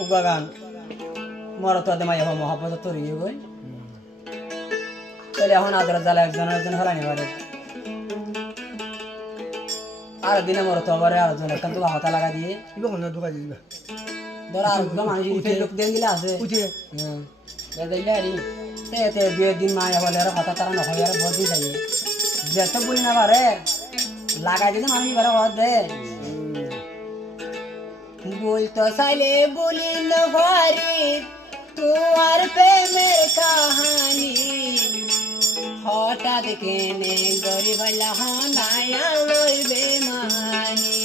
ugagan moro to de maye ho mohabbat to riye goi তাহলে এখন আদর জ্বালা একজন হলানি পারে আর দিনে মরতো আবার আরেকজন এখন তো হাতা লাগা দিয়ে ইবা কোন দোকা দিবা ধর আর মানুষ উঠে লোক দেন দিলা আছে উঠে দিলে আরি তে দুই দিন মায়া বলে আর কথা তারা নয় আর বহুত দিন যাই যেতে বলি না পারে লাগাই দিলে মানুষ এবারে হদ দে বলতো সাইলে বলি না পারি তোমার প্রেমের কাহানি হঠাৎ কেনে গরিব লাহানায়া লইবে মানি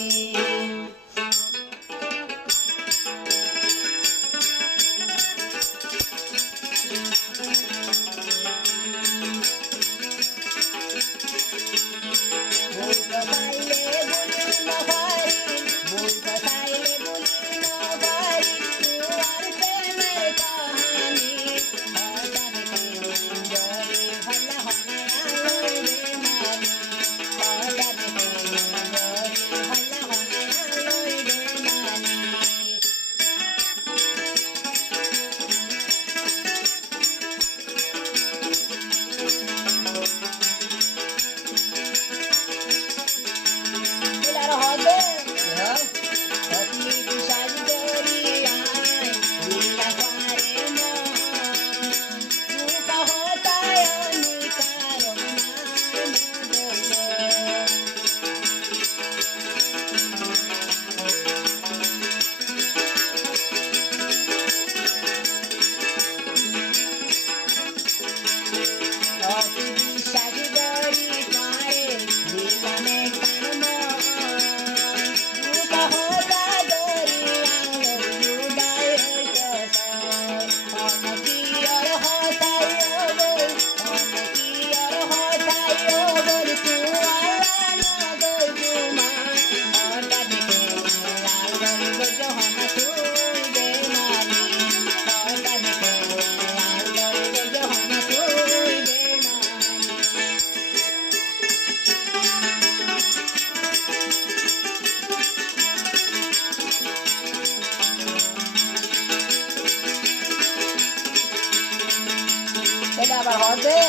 আবার হবে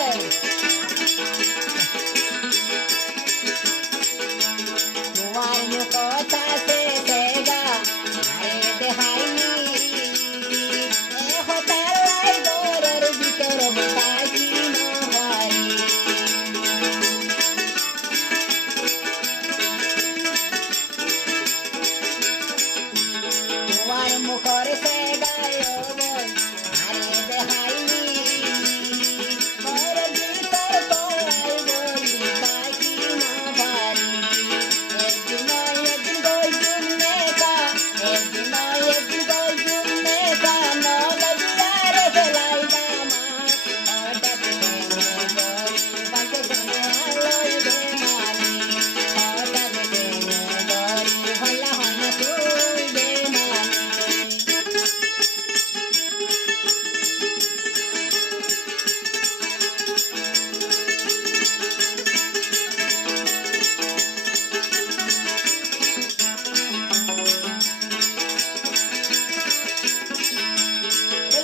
তোমার কথা সে দেগা আরে দেহাইনি এ হতালাই দরের ভিতর বাকি না হয় তোমার মুখর সে গায় বল আরে দেহাইনি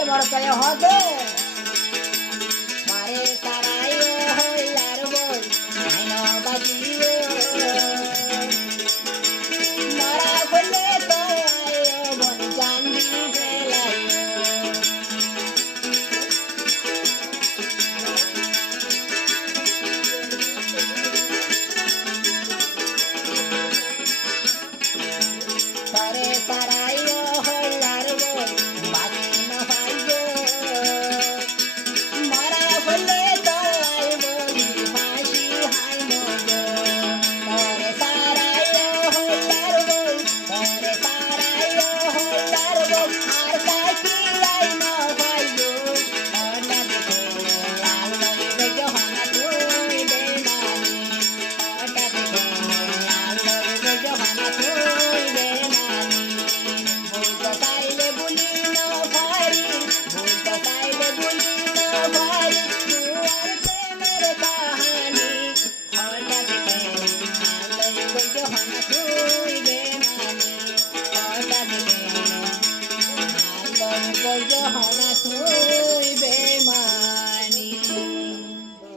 Moro kaya hode mare tarayo hoilar bol aino bajiyo mara bolle to ayo bon jandi velayo tare tarayo hoilar bol baki na payo Tare